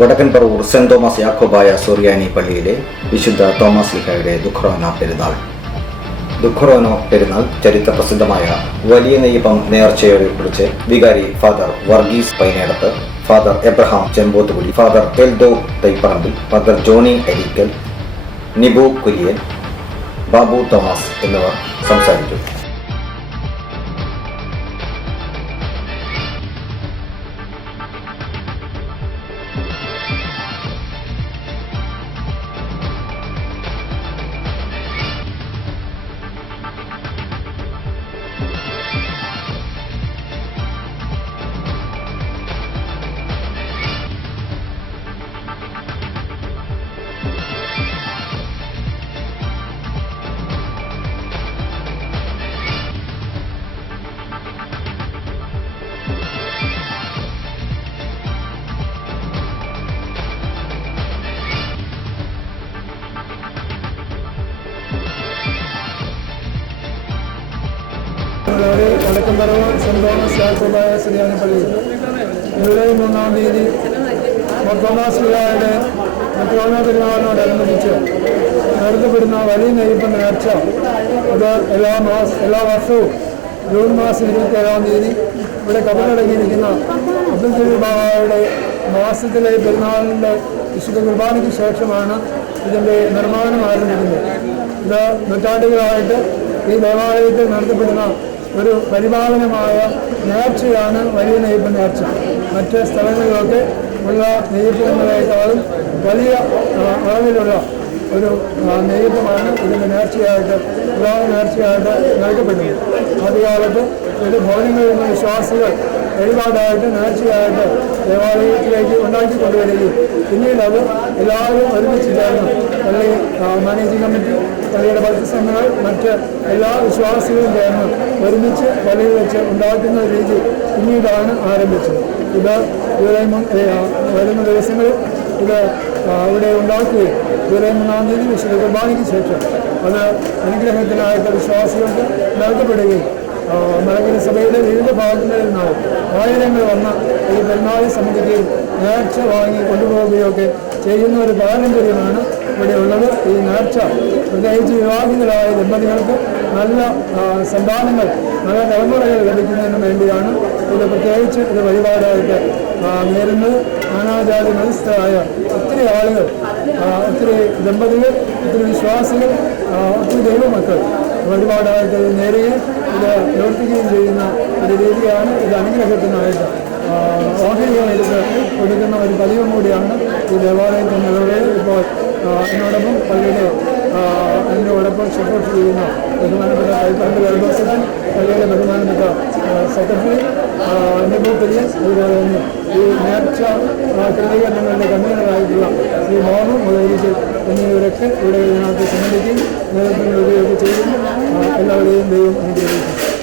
വടക്കൻ പറവൂർ സെന്റ് തോമസ് യാക്കോബായ സോറിയാനി പള്ളിയിലെ വിശുദ്ധ തോമസ് ലീഹായുടെ ദുഃഖറോന പെരുന്നാൾ. ദുഃഖറോന പെരുന്നാൾ ചരിത്ര പ്രസിദ്ധമായ വലിയ നെയ്യപ്പം നേർച്ചയെ കുറിച്ച് വികാരി father Varghese Painadath, father Abraham Chempothukudy, father Eldho Thaiparambil, father Johny Arikkal, Nibu Kurian, Babu Thomas എന്നിവർ സംസാരിച്ചു. വടക്കൻ പറവൂർ സെന്റ് തോമസ് യാക്കോബായ സോറിയാനി പള്ളിയിൽ ജൂലൈ 3-ാം തീയതി തോമസ് ലീഹായുടെ ദുഃഖറോന പെരുന്നാളിനോടനുബന്ധിച്ച് നടത്തപ്പെടുന്ന വലിയ നെയ്യപ്പം നേർച്ച അത് എല്ലാ വർഷവും ജൂൺ മാസം 27-ാം തീയതി ഇവിടെ കബറടങ്ങിയിരിക്കുന്ന അബ്ദുൽ കരീം ബാബയുടെ മാസത്തിലെ പെരുന്നാളിൻ്റെ വിശുദ്ധ കുർബാനയ്ക്ക് ശേഷമാണ് ഇതിൻ്റെ നിർമ്മാണം ആരംഭിക്കുന്നത്. ഇത് നൂറ്റാണ്ടുകളായിട്ട് ഈ ദേവാലയത്തിൽ നടത്തപ്പെടുന്ന ഒരു പരിപാലനമായ നേർച്ചയാണ് വലിയ നെയ്യപ്പം നേർച്ച. മറ്റ് സ്ഥലങ്ങളിലൊക്കെ ഉള്ള നെയ്യപ്പങ്ങളെക്കാളും വലിയ അളവിലുള്ള ഒരു നെയ്യപ്പമാണ് ഇതിൻ്റെ നേർച്ചയായിട്ട് പ്രധാന നേർച്ചയായിട്ട് നൽകപ്പെടുന്നത്. ആദ്യകാലത്ത് ഇത് ഭവനങ്ങളിൽ നിന്ന് വിശ്വാസികൾ വഴിപാടായിട്ട് നേർച്ചയായിട്ട് ദേവാലയത്തിലേക്ക് ഉണ്ടാക്കിക്കൊണ്ടുവരികയും പിന്നീട് അത് എല്ലാവരും ഒരുമിച്ച് ചേർന്ന് പള്ളി മാനേജിംഗ് കമ്മിറ്റി, പള്ളിയുടെ ഭക്തസംഘങ്ങൾ, മറ്റ് എല്ലാ വിശ്വാസികളും ചേർന്ന് ഒരുമിച്ച് പള്ളിയിൽ വെച്ച് ഉണ്ടാക്കുന്ന രീതി പിന്നീടാണ് ആരംഭിച്ചത്. ഇത് വരുന്ന ദിവസങ്ങളിൽ ഇത് ഇവിടെ ഉണ്ടാക്കുകയും ജൂലൈ 3-ാം തീയതി വിശുദ്ധ കുർബാനയ്ക്ക് ശേഷം അത് അനുഗ്രഹത്തിനായിട്ട് വിശ്വാസികൾക്ക് നൽകപ്പെടുകയും മലങ്കര സഭയുടെ വിവിധ ഭാഗങ്ങളിൽ നിന്നായി ആയിരങ്ങൾ വന്ന് ഈ പെരുന്നാളിനെ സംബന്ധിക്കുകയും നേർച്ച വാങ്ങി കൊണ്ടുപോവുകയൊക്കെ ചെയ്യുന്ന ഒരു പാരമ്പര്യമാണ് ഇവിടെ ഉള്ളത്. ഈ നേർച്ച പ്രത്യേകിച്ച് വിവാഹിതരായ ദമ്പതികൾക്ക് നല്ല സന്താനങ്ങൾ, നല്ല തലമുറകൾ ലഭിക്കുന്നതിന് വേണ്ടിയാണ് ഇത് പ്രത്യേകിച്ച് ഇത് വഴിപാടായിട്ട് നേരുന്നത്. നാനാജാതി മതസ്ഥരായ ഒത്തിരി ആളുകൾ, ഒത്തിരി ദമ്പതികൾ, ഒത്തിരി വിശ്വാസികൾ, ഒത്തിരി ദൈവമക്കൾ വഴിപാടായിട്ട് നേരുകയും ഇത് പ്രവർത്തിക്കുകയും ചെയ്യുന്ന ഒരു രീതിയാണ്. ഇത് അനുഗ്രഹത്തിനായിട്ട് ഓഹരികൾ എടുത്ത് കൊടുക്കുന്ന ഒരു പതിവും കൂടിയാണ് ഈ ദേവാലയത്തിൽ നിലവിൽ. ഇപ്പോൾ എന്നോടൊപ്പം പള്ളിയുടെ എന്നോടൊപ്പം സപ്പോർട്ട് ചെയ്യുന്ന ബഹുമാനപ്പെട്ട തൈപ്പറമ്പിൽ എൽദോസൻ, പള്ളിയുടെ ബഹുമാനപ്പെട്ട സെക്രട്ടറി നിബു കുര്യൻ, അതുപോലെ തന്നെ ഈ നേർച്ച ക്രമീകരണങ്ങളുടെ കൺവീനറായിട്ടുള്ള ശ്രീ മോഹൻ മുതലിച്ച് എന്നിവരൊക്കെ ഇവിടെ ഇതിനകത്ത് സംബന്ധിക്കുകയും നേതൃത്വം നൽകുകയൊക്കെ ചെയ്യുന്നു. എല്ലാവരെയും ദൈവം അനുഗ്രഹിക്കും.